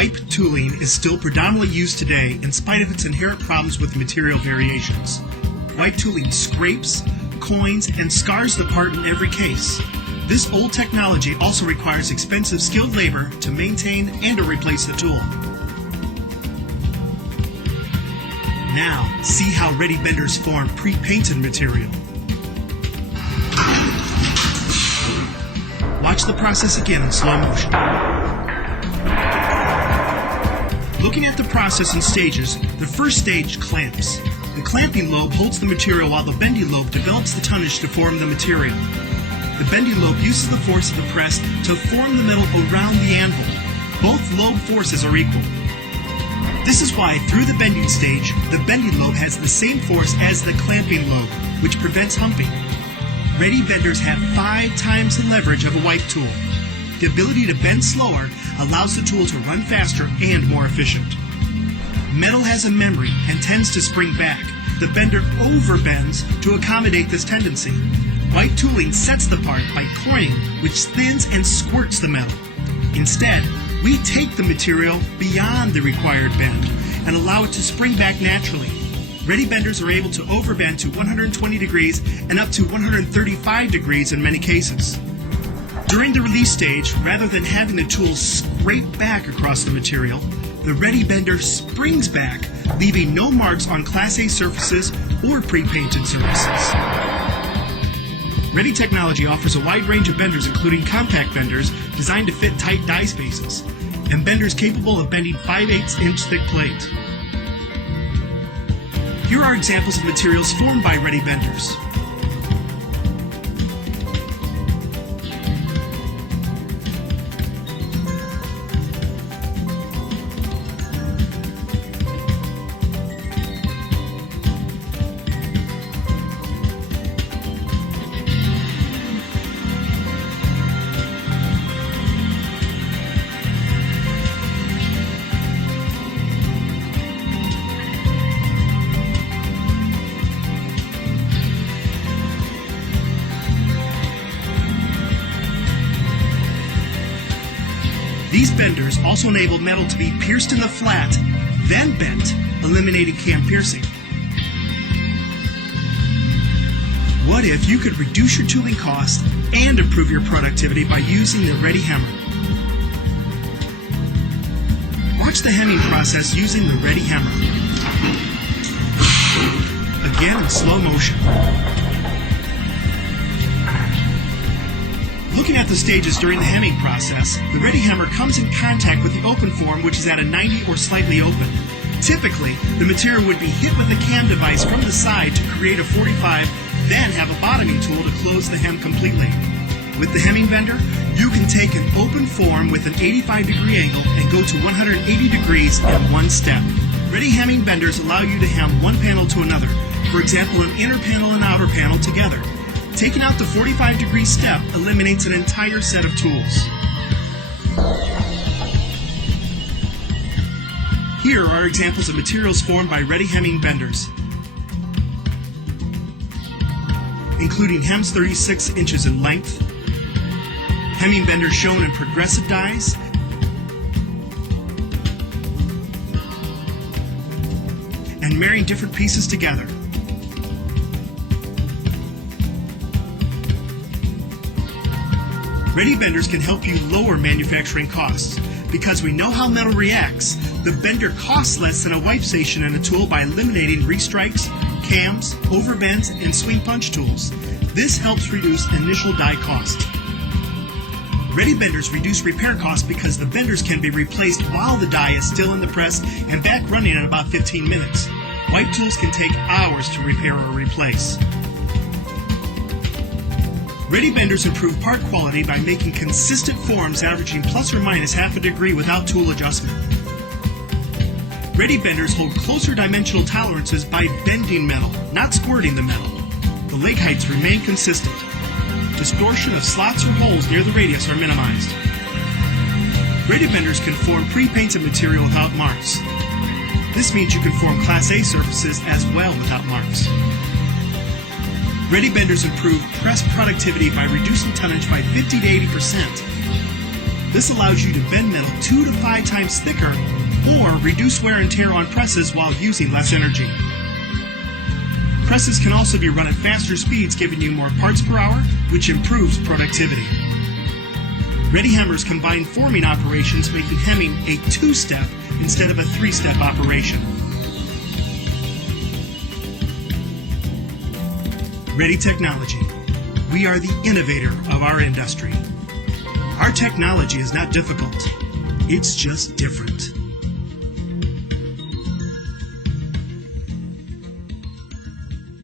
wipe tooling is still predominantly used today in spite of its inherent problems with material variations. Wipe tooling scrapes, coins, and scars the part in every case. This old technology also requires expensive skilled labor to maintain and to replace the tool. Now, see how ready benders form pre-painted material. Watch the process again in slow motion. Looking at the process in stages, the first stage clamps. The clamping lobe holds the material while the bending lobe develops the tonnage to form the material. The bending lobe uses the force of the press to form the metal around the anvil. Both lobe forces are equal. This is why, through the bending stage, the bending lobe has the same force as the clamping lobe, which prevents humping. Ready benders have 5 times the leverage of a wipe tool. The ability to bend slower allows the tool to run faster and more efficient. Metal has a memory and tends to spring back. The bender overbends to accommodate this tendency. Wipe tooling sets the part by coining, which thins and squirts the metal. Instead, we take the material beyond the required bend and allow it to spring back naturally. Ready benders are able to overbend to 120 degrees and up to 135 degrees in many cases. During the release stage, rather than having the tool scrape back across the material, the ready bender springs back, leaving no marks on Class A surfaces or pre-painted surfaces. Ready technology offers a wide range of benders, including compact benders designed to fit tight die spaces, and benders capable of bending 5/8 inch thick plate. Here are examples of materials formed by ready benders. These benders also enable metal to be pierced in the flat, then bent, eliminating cam piercing. What if you could reduce your tooling cost and improve your productivity by using the ready hammer? Watch the hemming process using the ready hammer. Again in slow motion. Looking at the stages during the hemming process, the ready hammer comes in contact with the open form, which is at a 90 or slightly open. Typically, the material would be hit with a cam device from the side to create a 45, then have a bottoming tool to close the hem completely. With the hemming bender, you can take an open form with an 85-degree angle and go to 180 degrees in one step. Ready hemming benders allow you to hem one panel to another, for example, an inner panel and outer panel together. Taking out the 45-degree step eliminates an entire set of tools. Here are examples of materials formed by ready hemming benders, including hems 36 inches in length, hemming benders shown in progressive dies, and marrying different pieces together. Ready benders can help you lower manufacturing costs. Because we know how metal reacts, the bender costs less than a wipe station and a tool by eliminating restrikes, cams, overbends, and swing punch tools. This helps reduce initial die cost. Ready benders reduce repair costs because the benders can be replaced while the die is still in the press and back running in about 15 minutes. Wipe tools can take hours to repair or replace. Ready benders improve part quality by making consistent forms averaging plus or minus half a degree without tool adjustment. Ready benders hold closer dimensional tolerances by bending metal, not squirting the metal. The leg heights remain consistent. Distortion of slots or holes near the radius are minimized. Ready benders can form pre-painted material without marks. This means you can form Class A surfaces as well without marks. Ready benders improve press productivity by reducing tonnage by 50 to 80%. This allows you to bend metal 2 to 5 times thicker or reduce wear and tear on presses while using less energy. Presses can also be run at faster speeds, giving you more parts per hour, which improves productivity. Ready hammers combine forming operations, making hemming a 2-step instead of a 3-step operation. Ready Technology. We are the innovator of our industry. Our technology is not difficult. It's just different.